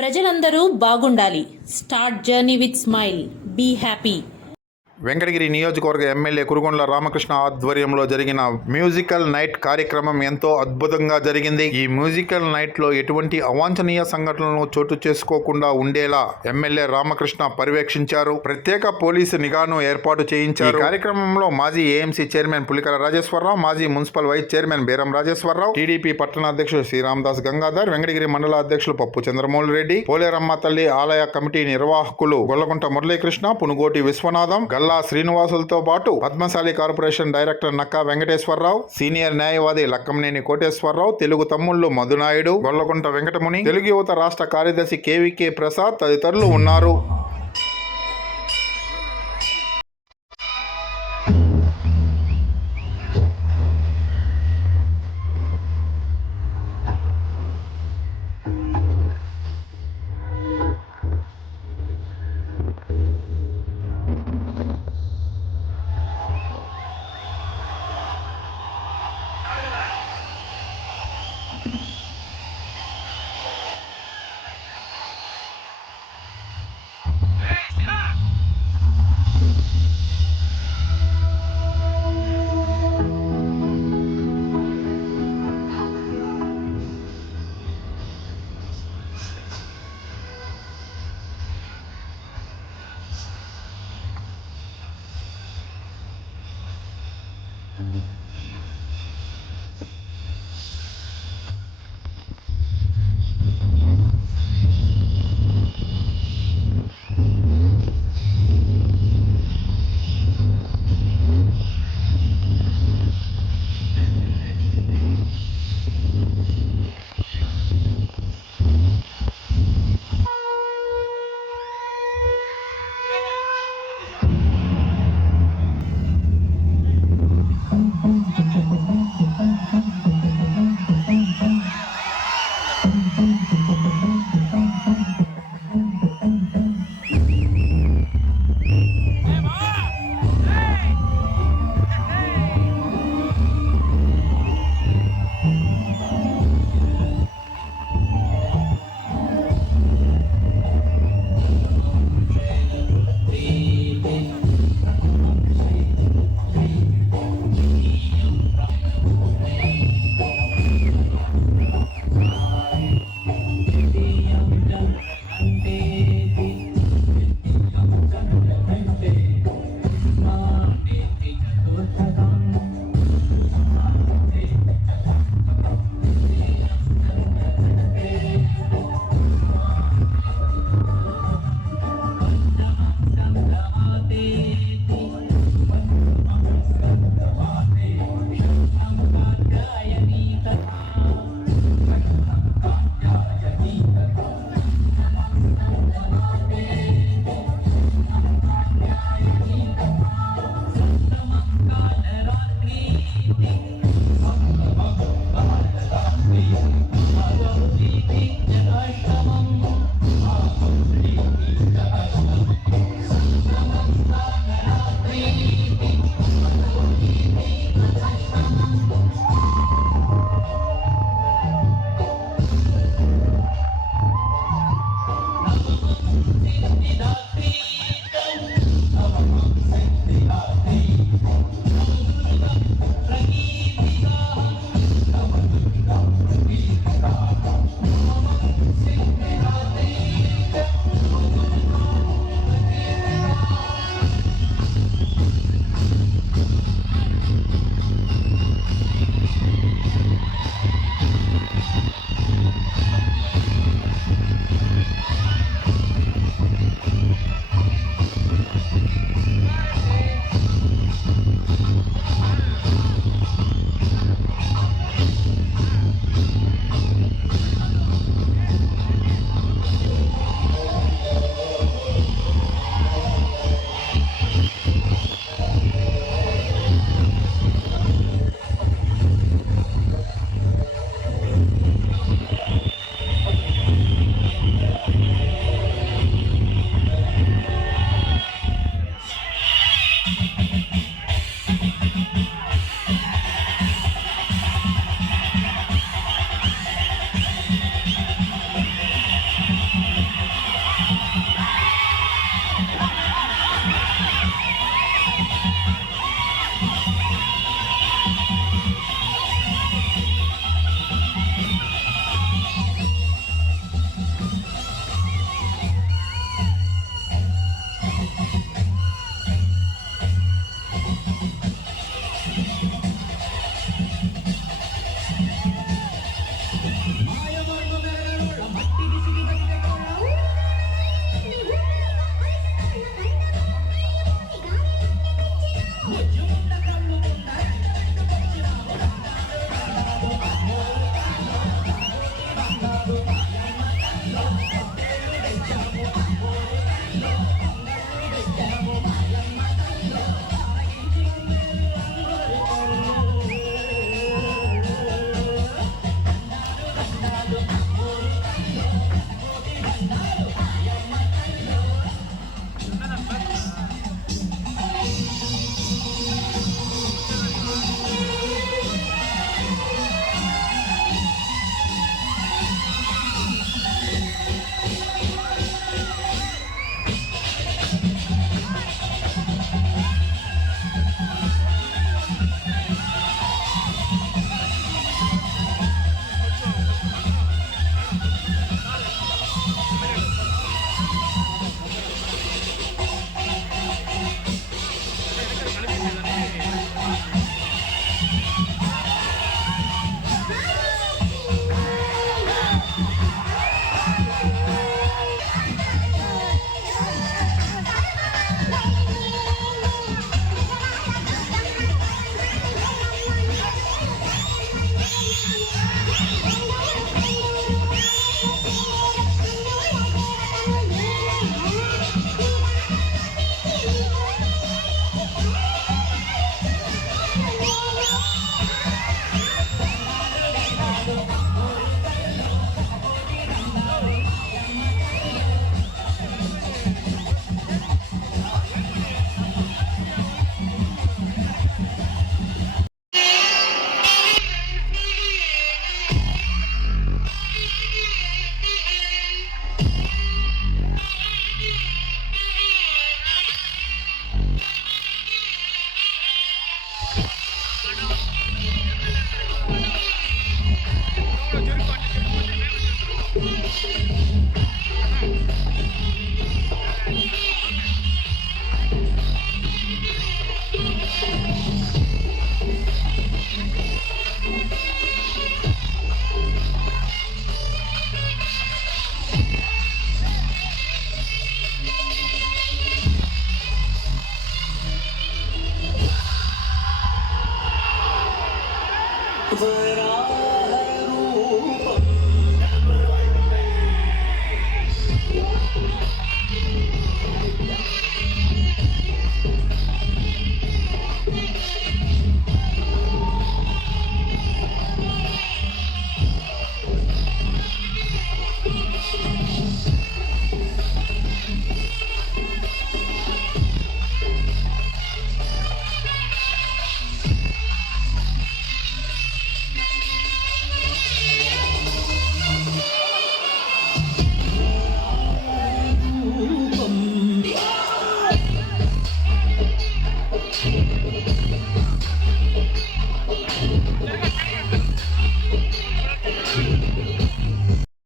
ప్రజలందరూ బాగుండాలి. Start journey with smile. Be happy. Venkatagiri నియోజకవర్గ ఎమ్మెల్యే కురుగొండ్ల రామకృష్ణ ఆధ్వర్యంలో జరిగిన మ్యూజికల్ నైట్ కార్యక్రమం ఎంతో అద్భుతంగా జరిగింది. ఈ మ్యూజికల్ నైట్ లో ఎటువంటి అవాంఛనీయ సంఘటనలను చోటు చేసుకోకుండా ఉండేలా ఎమ్మెల్యే రామకృష్ణ పర్యవేక్షించారు. ప్రత్యేక పోలీసు నిఘాను ఏర్పాటు చేయించారు. ఈ కార్యక్రమంలో మాజీ ఏఎంసీ చైర్మన్ పులికల రాజేశ్వరరావు, మాజీ మున్సిపల్ వైస్ చైర్మన్ బేరం రాజేశ్వరరావు, టీడీపీ పట్టణ అధ్యక్షుడు శ్రీరామదాస్ గంగాధర్, వెంకటగిరి మండల అధ్యక్షులు పప్పు చంద్రమౌళి రెడ్డి, పోలేరమ్మ తల్లి ఆలయ కమిటీ నిర్వాహకులు గొల్లకుంట మురళీకృష్ణ, పునుగోటి విశ్వనాథం, గల్లా శ్రీనివాసులతో పాటు Padmasali corporation director Nakka Venkateswararao, senior న్యాయవాది లక్కంనేని కోటేశ్వరరావు, తెలుగు తమ్ముళ్లు మధునాయుడు, గొల్లకుంట వెంకటముని, తెలుగు యువత రాష్ట్ర కార్యదర్శి కేవీకే ప్రసాద్ తదితరులు ఉన్నారు.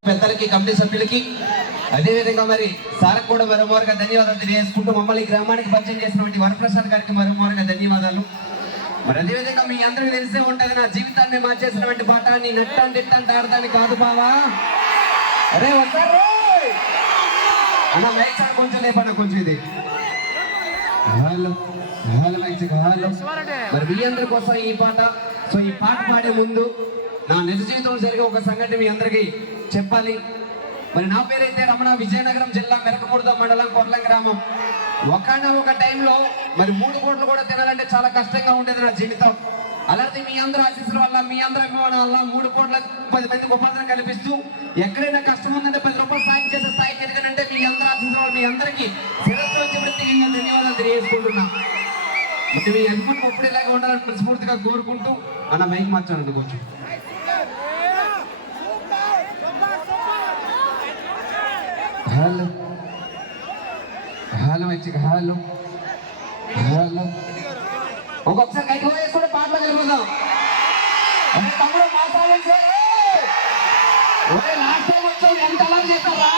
పెద్దలకి, కమిటీ సభ్యులకి, అదేవిధంగా మరి సార్కు కూడా మరోమారుగా ధన్యవాదాలు తెలియజేసుకుంటూ మమ్మల్ని ఈ గ్రామానికి పరిచయం చేసినటువంటి వరప్రసాద్ గారికి మరోమారుగా ధన్యవాదాలు. మరి అదేవిధంగా మీ అందరికీ తెలిసే ఉంటది, నా జీవితాన్ని మార్చేసినటువంటి పాట నీ నెట్టంటే ఆడదాన్ని కాదు బావా. అరే వస్తారు అన్న మైక్ సార్ కొంచెం లేపన్న కొంచెం ఇది హలో హలో మైక్ హలో. మరి మీ అందరి కోసం ఈ పాట. సో ఈ పాట పాడే ముందు నా నిజ జీవితంలో జరిగే ఒక సంఘటన మీ అందరికీ చెప్పాలి. మరి నా పేరైతే రమణ, విజయనగరం జిల్లా మెరకమూర్ద మండలం కొర్లం గ్రామం. ఒక టైంలో మరి 3 కోట్లు కూడా తినాలంటే చాలా కష్టంగా ఉండేది నా జీవితం. అలాంటి మీ అందరూ ఆశీస్సుల వల్ల, మీ అందరి అభిమానం వల్ల 3 కోట్ల 10 మందికి ఉపాధిని కల్పిస్తూ ఎక్కడైనా కష్టం ఉందంటే 10 రూపాయలు సాయం చేసే స్థాయికి ఎదగనంటే మీ అందరూ ఆశీస్సుల వల్ల మీ అందరికీ శిరస్సు వచ్చి ప్రత్యేకంగా ధన్యవాదాలు తెలియజేసుకుంటున్నా. అంటే మీ అభిమానం ఎప్పుడు ఇలాగే ఉండాలని మనస్ఫూర్తిగా కోరుకుంటూ అన్న మైక్ మార్చాను కొంచెం. హలో హలో మంచిగా హలో హలో. ఒక్కొక్కసారి గైడ్ వేసుకుంటే పాటలో కలిపిద్దాం. తమ్ముడు మాసాలు లాస్ట్ టైం వచ్చావు ఎంత అలా చేస్తావా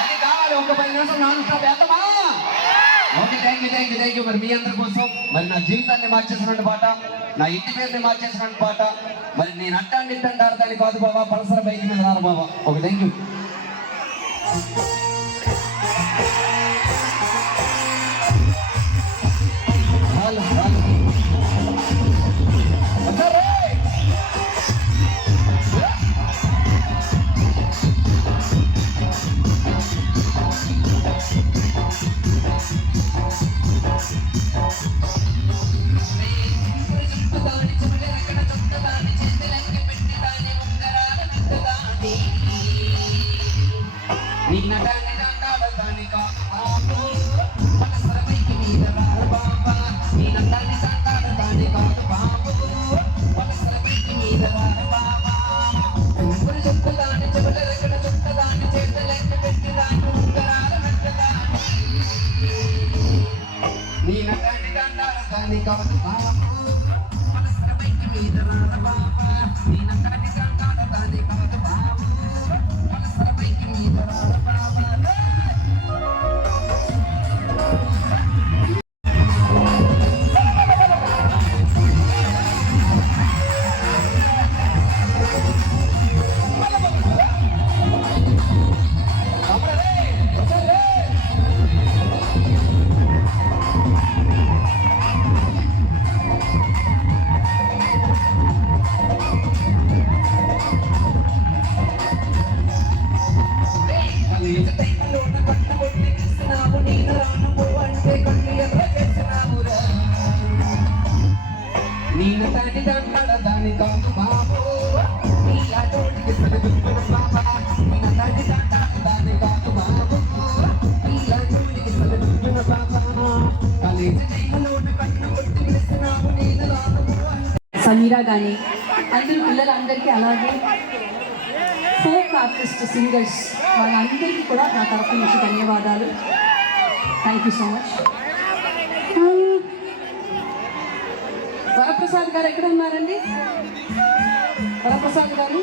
అది కావాలి. ఒక 10 నిమిషాలు నాన్ స్టాప్ వేస్తామా? Okay, thank you. మరి మీ అందరి కోసం మరి నా జీవితాన్ని మార్చేసినటువంటి పాట, నా ఇంటి పేరుని మార్చేసినటువంటి పాట. మరి నేను అట్టాండి ఆడతాను కాదు బాబా, పల్సర్ బైక్ మీద రారు బాబా. Okay, thank you. Hello hello Sameera కానీ అందరూ పిల్లలందరికీ, అలాగే ఫోక్ ఆర్టిస్ట్ సింగర్స్ వాళ్ళందరికీ కూడా నా తరఫు నుంచి ధన్యవాదాలు. Thank you so much. Varaprasad గారు ఎక్కడ ఉన్నారండి? వరప్రసాద్ గారు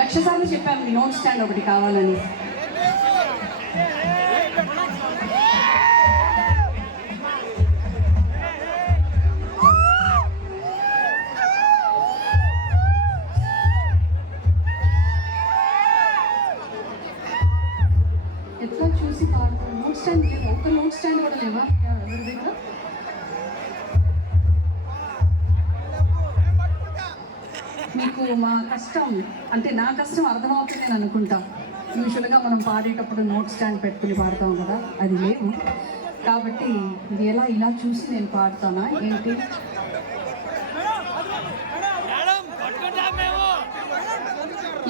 1,00,000 సార్లు చెప్పాను మీ నోట్ స్టాండ్ ఒకటి కావాలని. ఎట్లా చూసి పాడతారు? నోట్ స్టాండ్ లేవా? ఒక్క నోట్ స్టాండ్ కూడా లేవా ఎవరి దగ్గర? మీకు మా కష్టం అంటే నా కష్టం అర్థమవుతుంది నేను అనుకుంటాం. యూజువల్గా మనం పాడేటప్పుడు నోట్ స్టాండ్ పెట్టుకుని పాడతాం కదా, అది లేవు. కాబట్టి ఇది ఇలా చూసి నేను పాడతానా ఏంటి?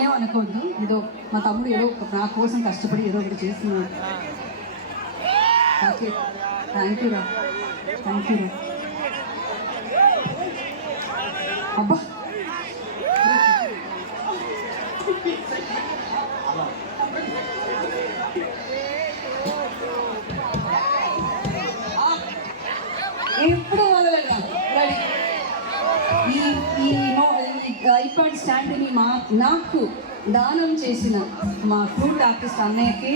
ఏమనుకోవద్దు, ఏదో మా తమ్ముడు ఏదో నా కోసం కష్టపడి ఏదో ఒకటి చేస్తున్నాడు. ఓకే, థ్యాంక్ యూ రా, థ్యాంక్ యూ రా. అబ్బా ఎప్పుడు మొదలెడా రెడీ. ఈ ఐపాడ్ స్టాండ్ని నాకు దానం చేసిన మా ఫ్లూట్ ఆర్టిస్ట్ అన్నయ్యకి,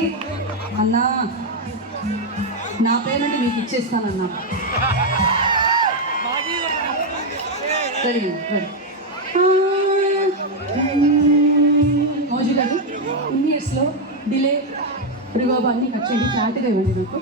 అన్నా నా పేమెంట్ మీకు ఇచ్చేస్తానన్నా. Ready ready. మోజు గారు ఇన్ని ఇయర్స్లో డిలే రివర్బ్ అన్నీ కట్ చేయండి, ఫ్లాట్గా ఇవ్వండి నాకు.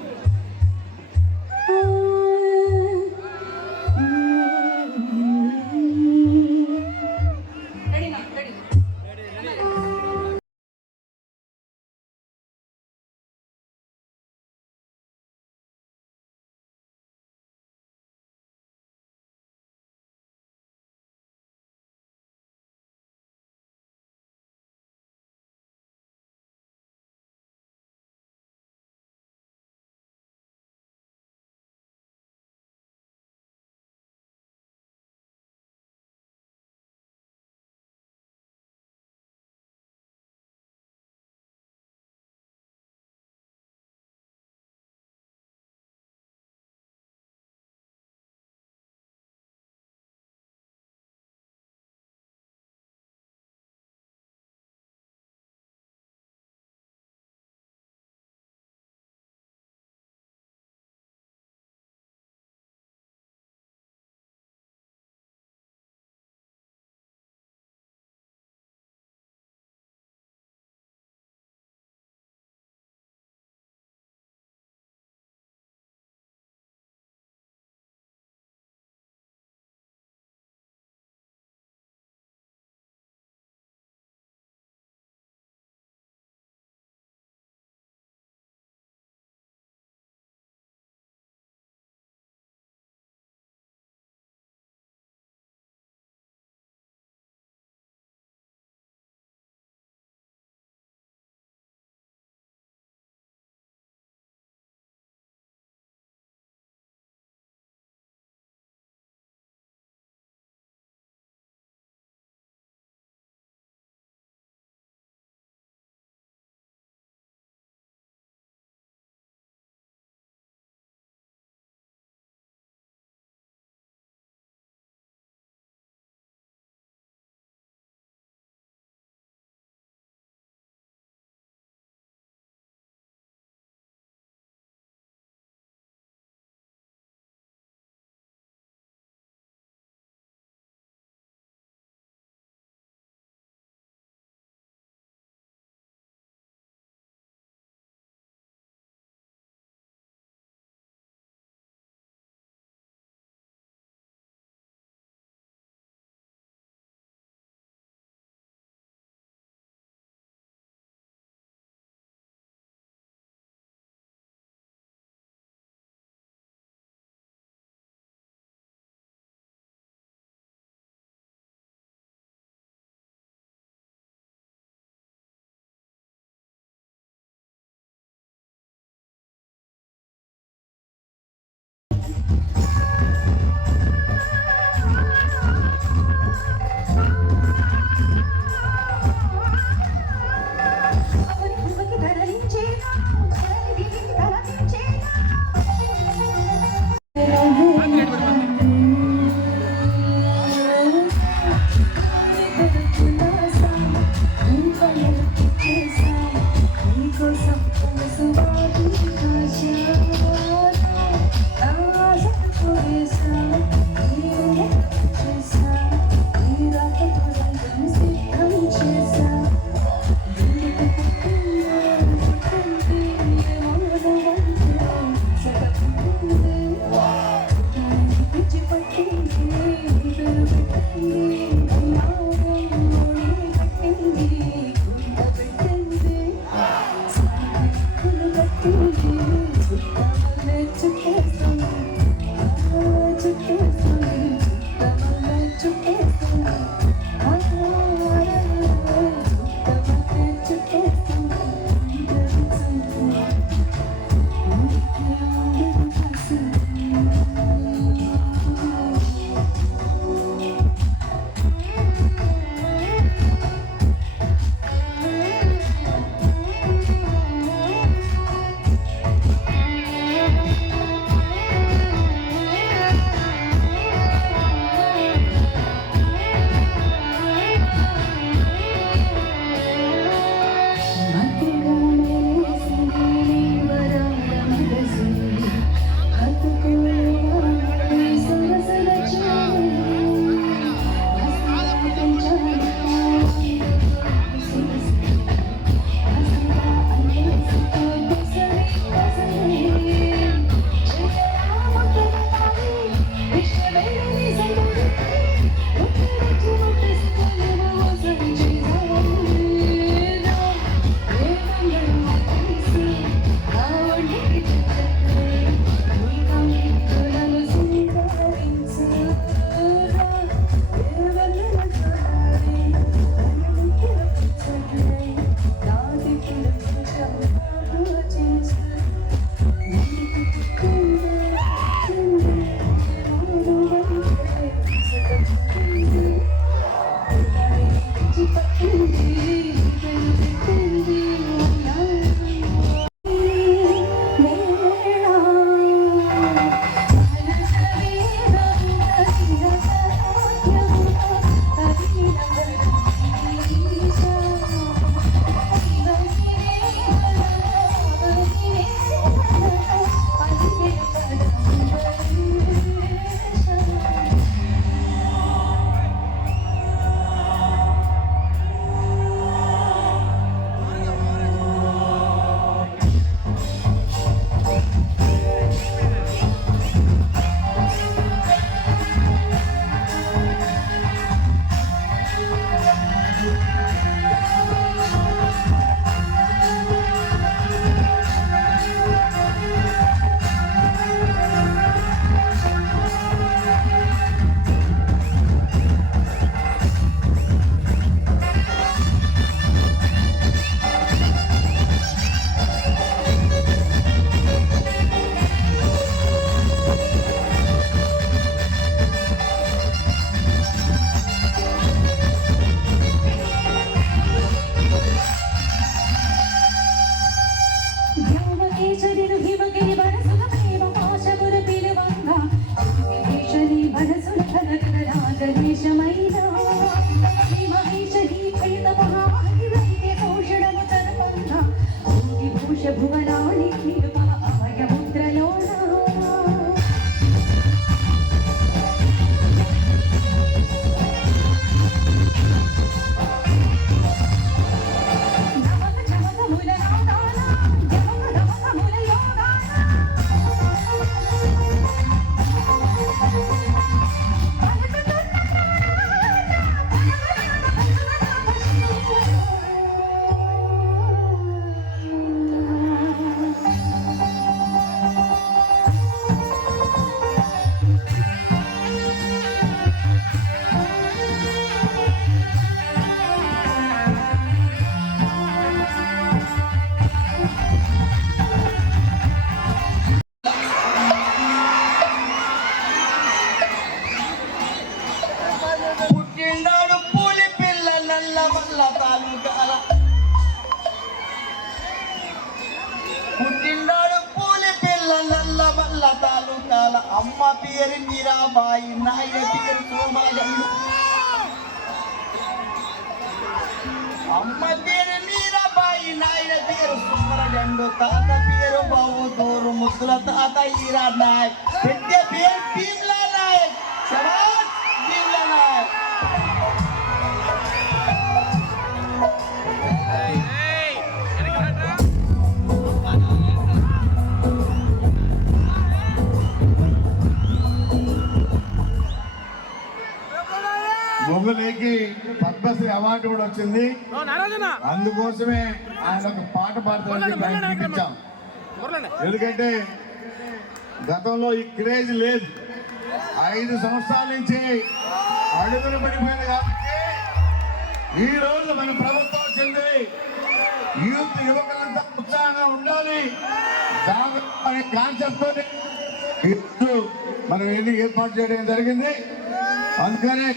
చుట్టేస్తుంది వల్ల తాలూకాల పుట్టిండాడు పూలి పిల్ల నల్ల వల్ల తాలూకాల అమ్మ పేరు మీరాబాయి నాయన పేరు సోమగండు అమ్మ పేరు మీరాబాయి నాయన పేరు సుమరగండు తాత పేరు బావుదూరు ముద్దుల తాత ఈరా నాయక్ పెద్ద పేరు భీమ్లా నాయక్ శబాష్ భీమ్లా నాయక్ బొమ్మలేకి పద్మశ్రీ అవార్డు కూడా వచ్చింది. అందుకోసమే ఆయన ఒక పాట పాడతామని చెప్పి ఆయన పిలిపించాం. ఎందుకంటే గతంలో ఈ క్రేజ్ లేదు, 5 సంవత్సరాల నుంచి అడుగులు పడిపోయింది కాబట్టి ఈ రోజు మన ప్రభుత్వం వచ్చింది. యువకులంతా ఉత్సాహంగా ఉండాలి అనే కాన్సెప్ట్ తో మనం ఎన్ని ఏర్పాటు చేయడం జరిగింది. అందుకనే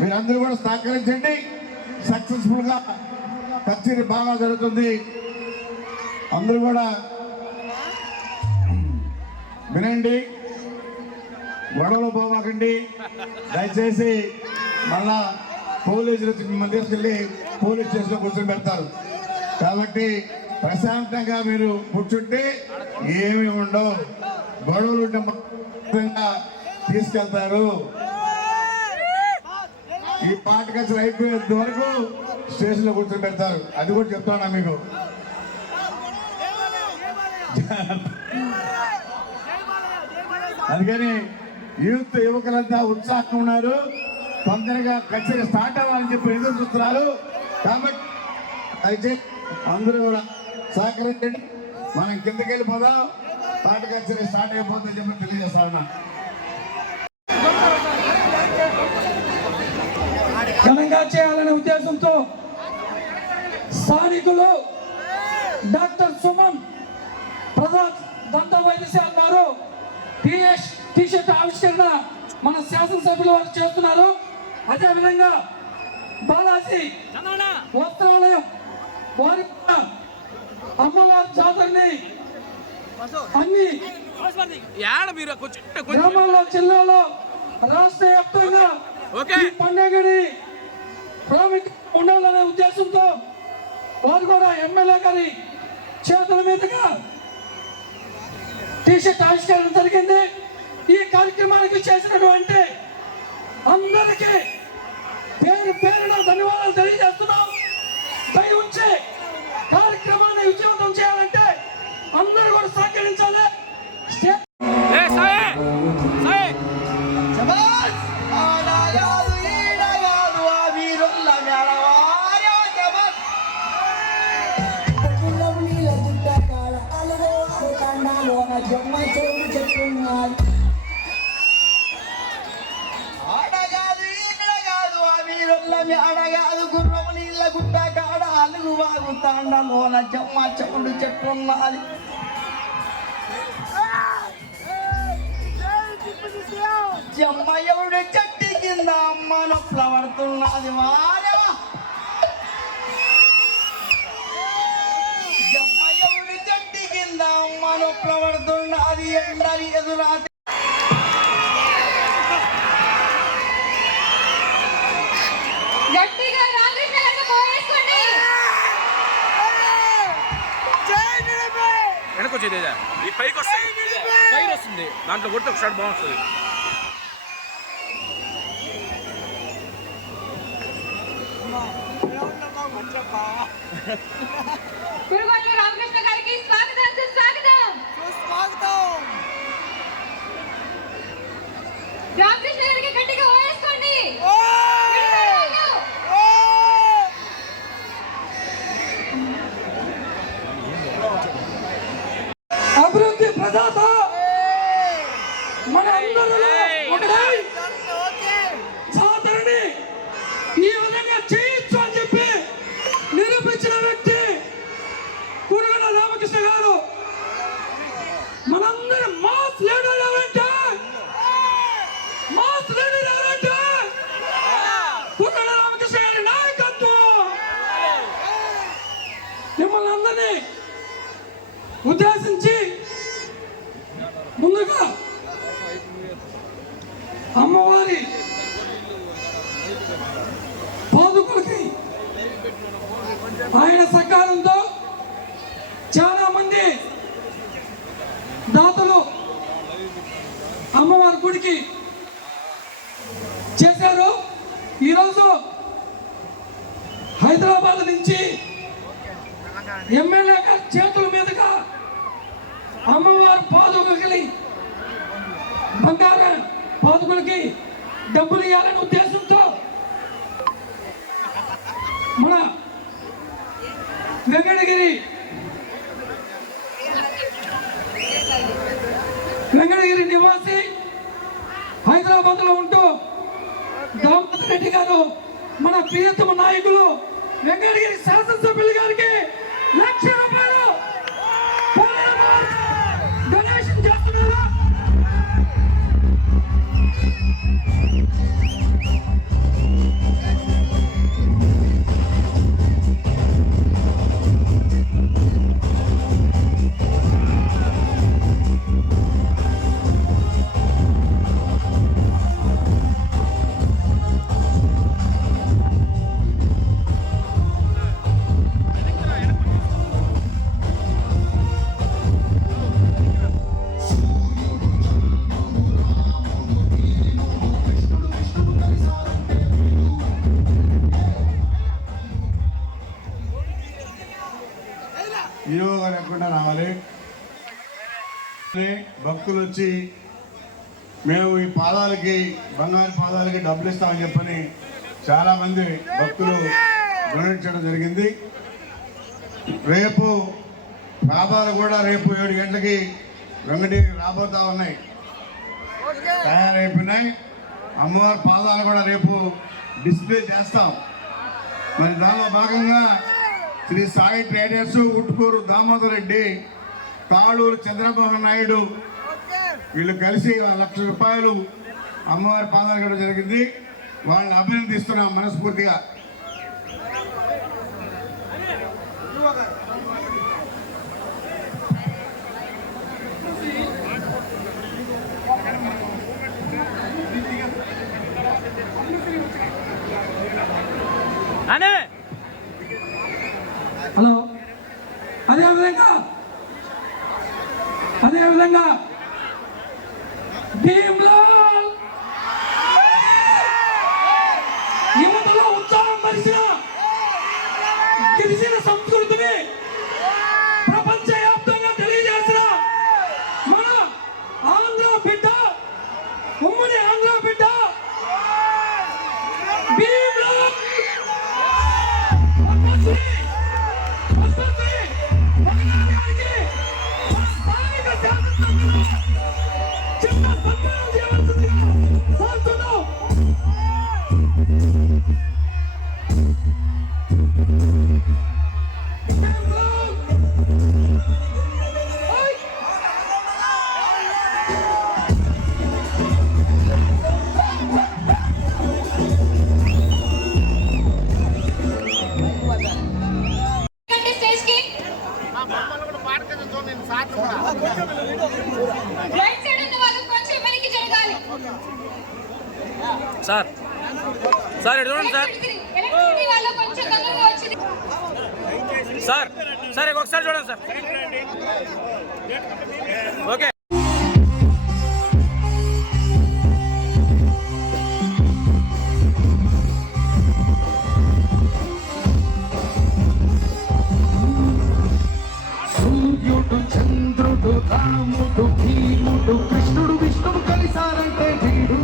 మీరందరూ కూడా సహకరించండి. సక్సెస్ఫుల్ గా కచేరీ బాగా జరుగుతుంది. అందరూ కూడా వినండి, గొడవలు పోవాకండి దయచేసి. మళ్ళా పోలీసులు మిమ్మల్ని తీసుకెళ్ళి పోలీస్ స్టేషన్లో కూర్చొని పెడతారు కాబట్టి ప్రశాంతంగా మీరు కూర్చుంటే ఏమి ఉండవు. గొడవలు ఉంటే తీసుకెళ్తారు. ఈ పాట కచేరీ అయిపోయేంత వరకు స్టేషన్ లో కూర్చొని పెడతారు. అది కూడా చెప్తాను మీకు. అందుకని యువకులంతా ఉత్సాహంగా ఉన్నారు. తొందరగా కచేరీ స్టార్ట్ అవ్వాలని చెప్పి ఎదురు చూస్తున్నారు. కాబట్టి అయితే అందరూ కూడా సహకరించండి. మనం కిందకి వెళ్ళిపోదాం. పాట కచేరీ స్టార్ట్ అయిపోతుందని చెప్పి తెలియజేస్తాను. ఘనంగా చేయాలనే ఉద్దేశంతో స్థానికులు డాక్టర్ సుమన్ ప్రసాద్ దంత వైద్యశాల వారు టీషర్ట్ ఆవిష్కరణ మన శాసనసభ్యులు వారు చేస్తున్నారు. అదేవిధంగా బాలాజీ వస్త్రాలయం వారి అమ్మవారి జాతరని అన్ని గ్రామాల్లో జిల్లాలో రాష్ట్ర వ్యాప్తంగా ఈ పండుగని ప్రాముఖ్యత ఉండాలనే ఉద్దేశంతో వారు కూడా ఎమ్మెల్యే గారి చేతుల మీదుగా టీషర్ట్ ఆవిష్కరణ జరిగింది. ఈ కార్యక్రమానికి చేసినటువంటి అందరికీ పేరు పేరున ధన్యవాదాలు తెలియజేస్తున్నాం. దయ ఉంచి కార్యక్రమాన్ని విజయవంతం చేయాలంటే అందరూ కూడా సహకరించాలి. అడగాదు గుర్రము నీళ్ళ గుట్ట కాడ అలుగు వాగుతాండలోన జమ్మ చెవుడు చెట్టున్నది. జమ్మ ఎవడు చెట్టు కింద అమ్మ నొప్పుల పడుతున్నది. వారేవా జమ్మ ఎవడు చెట్టు కింద అమ్మ నొప్పుల పడుతున్నది. ఎండలి ఎదురా వెనకొచ్చేది ఈ పైకి వస్తుంది, పైకి వస్తుంది. దాంట్లో కొట్టి ఒక షాట్ బాగుంటుంది. రామకృష్ణ గారికి స్వాగతం సుస్వాగతం. రామకృష్ణ గారికి గట్టిగా వేసుకోండి. అభివృద్ధి ప్రదాత మన అందరిలో ఒకటై జాతరని ఈ విధంగా చేయొచ్చు అని చెప్పి నిరూపించిన వ్యక్తి అందరినీ ఉద్దేశించి ముందుగా అమ్మవారి పాదుకులకి ఆయన సహకారంతో చాలా మంది దాతలు అమ్మవారి గుడికి చేశారు. ఈరోజు హైదరాబాద్ నుంచి ఎమ్మెల్యే గారి చేతుల మీదుగా అమ్మవారి పాదుకలకి బంగారు పాదుకలకి డబ్బులు ఇవ్వాలనే ఉద్దేశంతో మన వెంకటగిరి నివాసి హైదరాబాద్ లో ఉంటూ దామోదర్ రెడ్డి గారు మన ప్రియతమ నాయకులు వెంకటగిరి శాసనసభ్యులు గారికి ₹1,00,000 డొనేషన్ చేస్తున్నారు. ఈరోగా లేకుండా రావాలి. భక్తులు వచ్చి మేము ఈ పాదాలకి బంగారు పాదాలకి డబ్బులు ఇస్తామని చెప్పని చాలామంది భక్తులు డొనేట్ చేయడం జరిగింది. రేపు పాదాలు కూడా రేపు 7 గంటలకి వెంకటగిరికి రాబోతా ఉన్నాయి, తయారైపోయినాయి. అమ్మవారి పాదాలు కూడా రేపు డిస్ప్లే చేస్తాం. మరి దానిలో భాగంగా శ్రీ సాయి ట్రేడర్స్, ఉట్కూరు దామోదర్ రెడ్డి, తాళూరు చంద్రమోహన్ నాయుడు వీళ్ళు కలిసి ₹1,00,000 అమ్మవారి పాదాలు కూడా జరిగింది. వాళ్ళని అభినందిస్తున్నాం మనస్ఫూర్తిగా. హలో, అదేవిధంగా భీమ్లాల్ యువతలో ఉత్సాహం పరిచిన గిరిజన సంస్కృతిని ప్రపంచవ్యాప్తంగా తెలియజేసిన మన ఆంధ్ర బిడ్డ, ఉమ్మడి ఆంధ్ర బిడ్డ భీమ్లాల్ సార్ ఎటు చూడండి సార్ ఒకసారి చూడండి సార్. ఓకే. సూర్యుడు, చంద్రుడు, రాముడు, భీముడు, కృష్ణుడు, విష్ణువు కలిసారంటే వీడు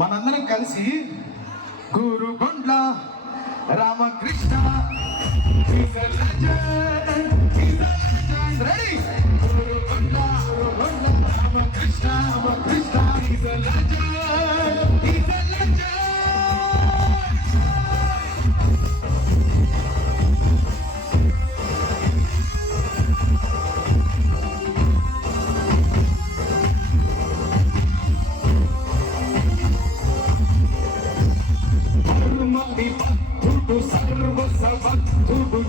మనందరం కలిసి Gurugondla Ramakrishna ready Gurugondla Ramakrishna Ramakrishna is a legend is a legend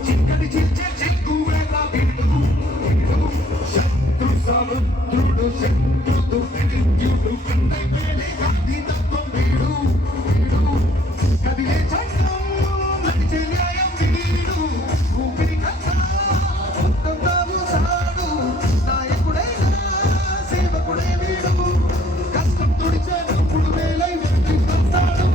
చిక్కడి చిక్కు వేళ వీడు శత్రు సముద్రుడు శత్రుడు ప్రతిజ్ఞుడు కందై వేడి కాది తత్వం వీడు కదిలే చట్టం నడిచే న్యాయం వీడు ఊపిరి కథ మొత్తం తాము సాడు నాయకుడైనా సేవకుడే వీడు కష్టం తుడిచేటప్పుడు వేలై వెతికిస్తాడు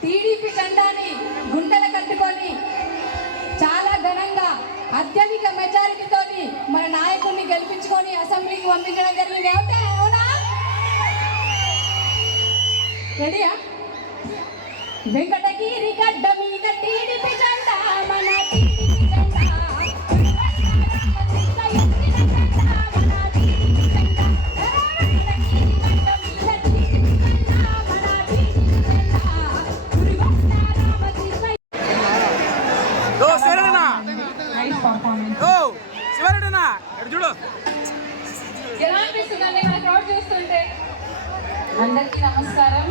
టీడీపీ జెండాని గుండెలు కట్టుకొని చాలా ఘనంగా అత్యధిక మెజారిటీతో మన నాయకుడిని గెలిపించుకొని అసెంబ్లీకి పంపించడం జరిగింది. అవునా? రెడీయా? వెంకటగిరి గడ్డ మీద టీడీపీ జెండా మన టీడీపీ జెండా చూడు ఎలా అనిపిస్తుందండి మన క్రౌడ్ చూస్తుంటే? అందరికీ నమస్కారం.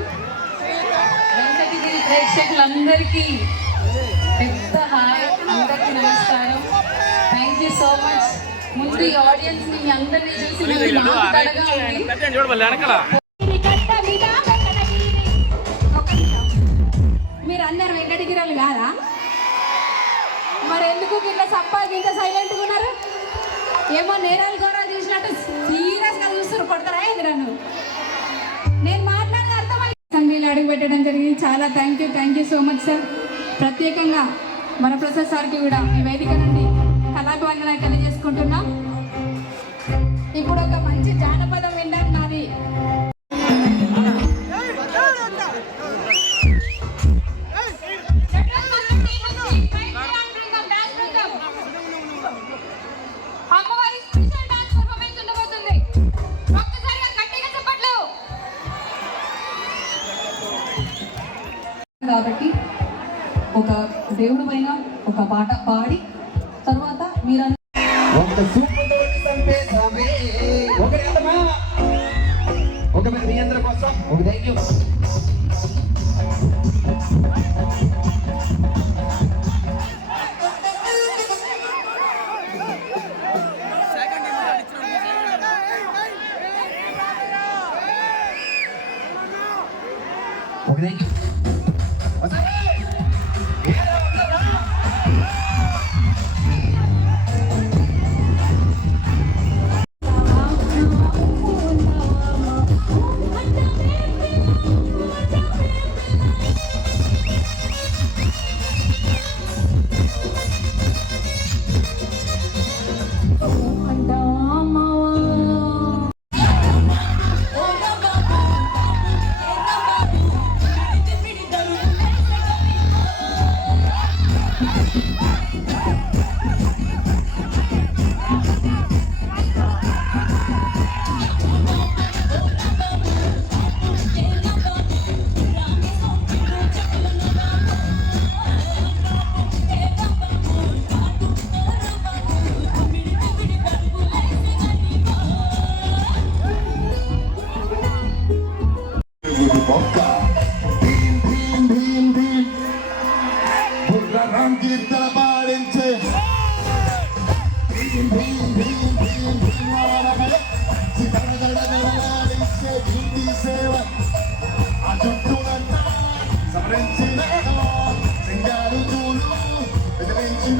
వెంకటగిరి ప్రేక్షకులందరికీ పెద్ద హాయ్. అందరికీ నమస్కారం. Thank you so much. ముందు ఈ ఆడియన్స్ మీ అందరినీ చూసి మీరు అందరు వెంకటగిరి కాదా? మరి ఎందుకు ఇట్లా సప్పాకి ఇంత సైలెంట్గా ఉన్నారు? ఏమో నేరాలు ఘోరాలు చూసినట్టు సీరియస్గా చూస్తారు. కొడతారా ఇది నన్ను? నేను మాట్లాడిన అర్థమై సంఘీలు అడుగు పెట్టడం జరిగింది. చాలా thank you so much sir. ప్రత్యేకంగా వరప్రసాద్ సార్కి కూడా ఈ వేదిక నుండి కళాభివందనాలు తెలియజేసుకుంటున్నా. ఇప్పుడు ఒక మంచి జానపదం వినడానికి నాది. కాబట్టి ఒక దేవుడు పైన ఒక పాట పాడి తర్వాత మీరు ఒక మీ అందరి కోసం ఒక ధైర్యం. ఒక ధైర్యం. భీమ్ భీమ్ భీమ్ భీమ్ బుర్రం కీర్తన పాడించే భీమ్ భీమ్ భీమ్ భీమ్ భీమ్ సితరగడగడలాడించే భీమ్ సేవ ఆ చుట్టూనంతా సవరించిన సింగారు చూలు ఎదిరించిన